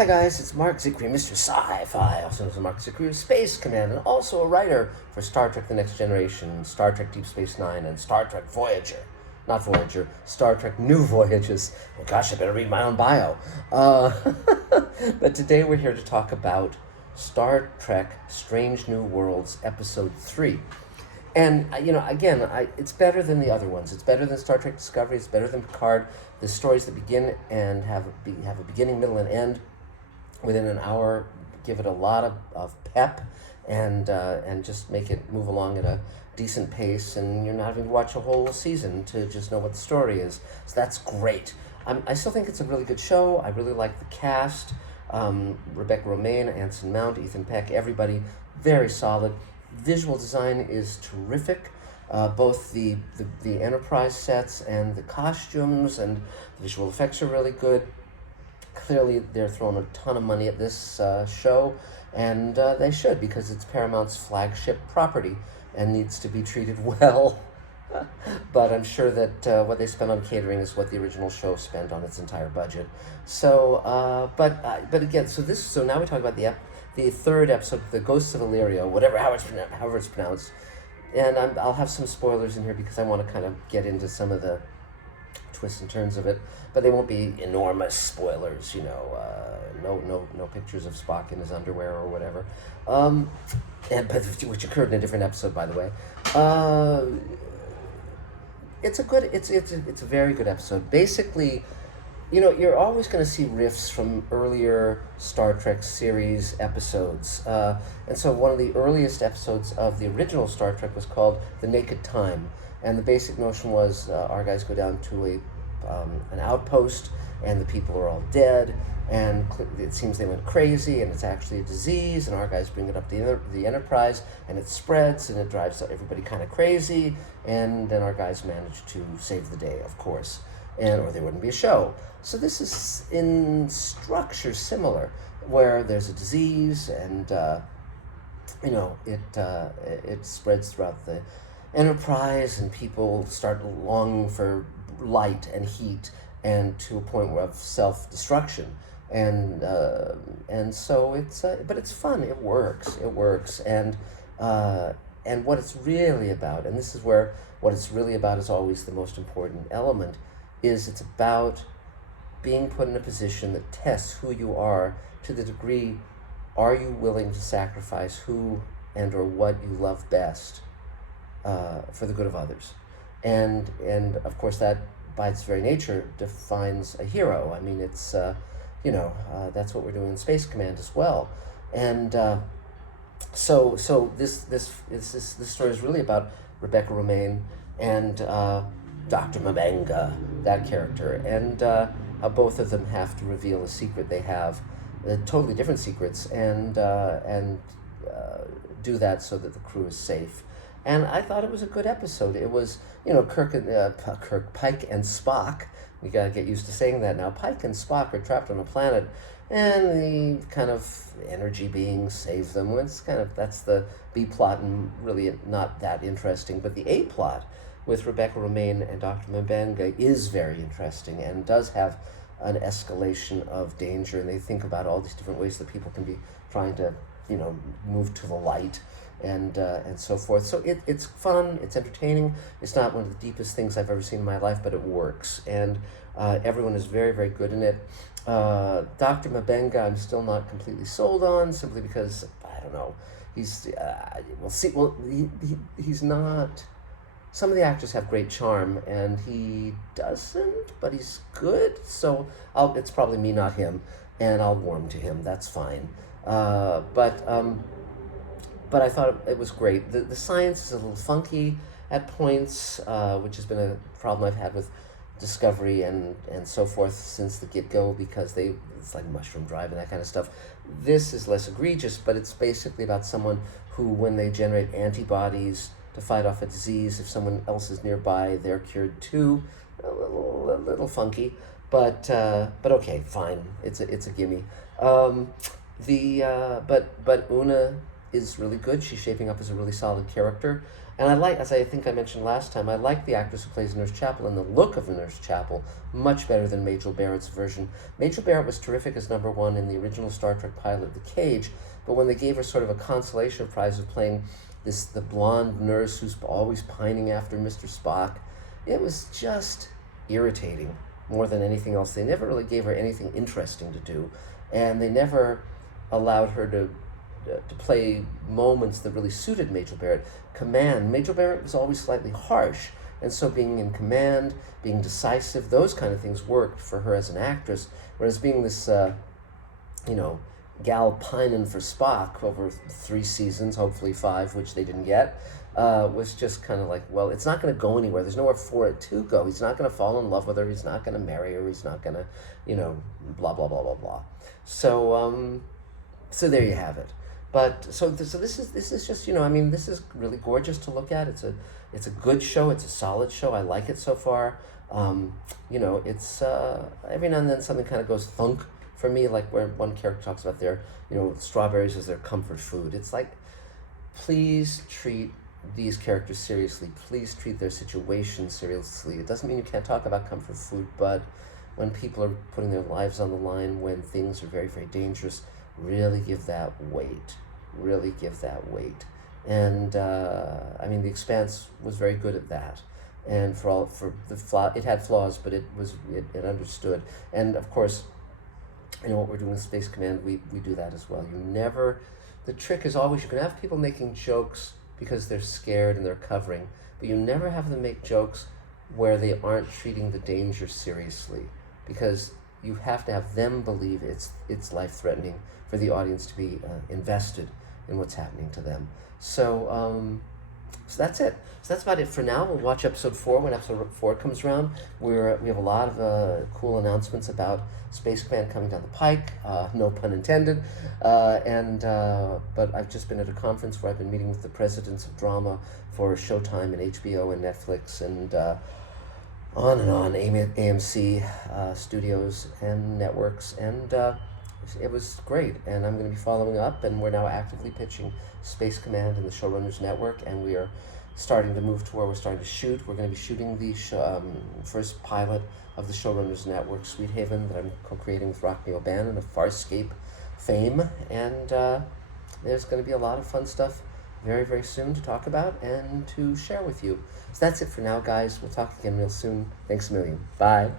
Hi guys, it's Mark Zicree, Mr. Sci-Fi, also known as Mark Zicree of Space Command, and also a writer for Star Trek The Next Generation, Star Trek Deep Space Nine, and Star Trek Voyager. Not Voyager, Star Trek New Voyages. Oh gosh, I better read my own bio. But today we're here to talk about Star Trek Strange New Worlds, Episode 3. And, again, it's better than the other ones. It's better than Star Trek Discovery, it's better than Picard. The stories that begin and have a beginning, middle, and end within an hour, give it a lot of pep, and just make it move along at a decent pace, and you're not having to watch a whole season to just know what the story is. So that's great. I still think it's a really good show. I really like the cast. Rebecca Romijn, Anson Mount, Ethan Peck, everybody very solid. Visual design is terrific. Both the Enterprise sets and the costumes and the visual effects are really good. Clearly, they're throwing a ton of money at this show, and they should, because it's Paramount's flagship property and needs to be treated well. But I'm sure that what they spend on catering is what the original show spent on its entire budget. So, but again, so now we talk about the third episode, The Ghosts of Illyria, however it's pronounced, and I'll have some spoilers in here because I want to kind of get into some of the twists and turns of it, but they won't be enormous spoilers, no pictures of Spock in his underwear or whatever, which occurred in a different episode, by the way. It's a very good episode. Basically, you're always going to see riffs from earlier Star Trek series episodes. And so one of the earliest episodes of the original Star Trek was called The Naked Time. And the basic notion was our guys go down to an outpost, and the people are all dead, and it seems they went crazy, and it's actually a disease, and our guys bring it up to the Enterprise, and it spreads, and it drives everybody kind of crazy, and then our guys manage to save the day, of course, or there wouldn't be a show. So this is in structure similar, where there's a disease, and it spreads throughout the Enterprise, and people start longing for light and heat, and to a point of self-destruction, and so but it's fun. It works, and what it's really about, and this is where what it's really about is always the most important element, is it's about being put in a position that tests who you are to the degree, are you willing to sacrifice who and or what you love best for the good of others, and of course that by its very nature defines a hero. I mean, it's that's what we're doing in Space Command as well, and so this story is really about Rebecca Romijn and Dr. Mabenga, that character, and how both of them have to reveal a secret they have, totally different secrets, and do that so that the crew is safe. And I thought it was a good episode. It was, Pike and Spock. We gotta get used to saying that now. Pike and Spock are trapped on a planet, and the kind of energy beings save them. That's the B plot, and really not that interesting. But the A plot with Rebecca Romijn and Dr. Mabenga is very interesting, and does have an escalation of danger. And they think about all these different ways that people can be trying to, move to the light, and so forth. So it's fun, it's entertaining. It's not one of the deepest things I've ever seen in my life, but it works, and everyone is very, very good in it. Dr. Mabenga, I'm still not completely sold on, simply because, I don't know, he's not, some of the actors have great charm, and he doesn't, but he's good, so it's probably me, not him, and I'll warm to him, that's fine. But I thought it was great. The science is a little funky at points, which has been a problem I've had with Discovery and so forth since the get-go, because it's like mushroom drive and that kind of stuff. This is less egregious, but it's basically about someone who, when they generate antibodies to fight off a disease, if someone else is nearby, they're cured too. A little funky, but okay, fine. It's a gimme. But Una is really good. She's shaping up as a really solid character. And I like, as I think I mentioned last time, I like the actress who plays Nurse Chapel and the look of Nurse Chapel much better than Majel Barrett's version. Majel Barrett was terrific as number one in the original Star Trek pilot, The Cage, but when they gave her sort of a consolation prize of playing the blonde nurse who's always pining after Mr. Spock, it was just irritating more than anything else. They never really gave her anything interesting to do, and they never allowed her to play moments that really suited Majel Barrett. Command, Majel Barrett was always slightly harsh, and so being in command, being decisive, those kind of things worked for her as an actress, whereas being this, gal pining for Spock over 3 seasons, hopefully 5, which they didn't get, was just kind of like, well, it's not going to go anywhere. There's nowhere for it to go. He's not going to fall in love with her. He's not going to marry her. He's not going to, blah, blah, blah, blah, blah. So there you have it. But so this is just, this is really gorgeous to look at. It's a good show. It's a solid show. I like it so far. It's every now and then something kind of goes thunk for me, like where one character talks about their, strawberries as their comfort food. It's like, please treat these characters seriously. Please treat their situation seriously. It doesn't mean you can't talk about comfort food, but when people are putting their lives on the line, when things are very, very dangerous, really give that weight. Really give that weight. And The Expanse was very good at that. And it had flaws, but it understood. And of course, what we're doing with Space Command, we do that as well. The trick is always, you can have people making jokes because they're scared and they're covering, but you never have them make jokes where they aren't treating the danger seriously, because you have to have them believe it's life-threatening for the audience to be invested in what's happening to them. So that's it. So that's about it for now. We'll watch episode 4 when episode 4 comes around. We have a lot of cool announcements about Space Command coming down the pike, no pun intended. But I've just been at a conference where I've been meeting with the presidents of drama for Showtime and HBO and Netflix and on and on, AMC studios and networks, and it was great. And I'm going to be following up, and we're now actively pitching Space Command and the Showrunners Network, and we are starting to move to where we're starting to shoot. We're going to be shooting the first pilot of the Showrunners Network, Sweet Haven, that I'm co-creating with Rockney O'Bannon of Farscape fame, and there's going to be a lot of fun stuff very, very soon to talk about and to share with you. So that's it for now, guys. We'll talk again real soon. Thanks a million. Bye.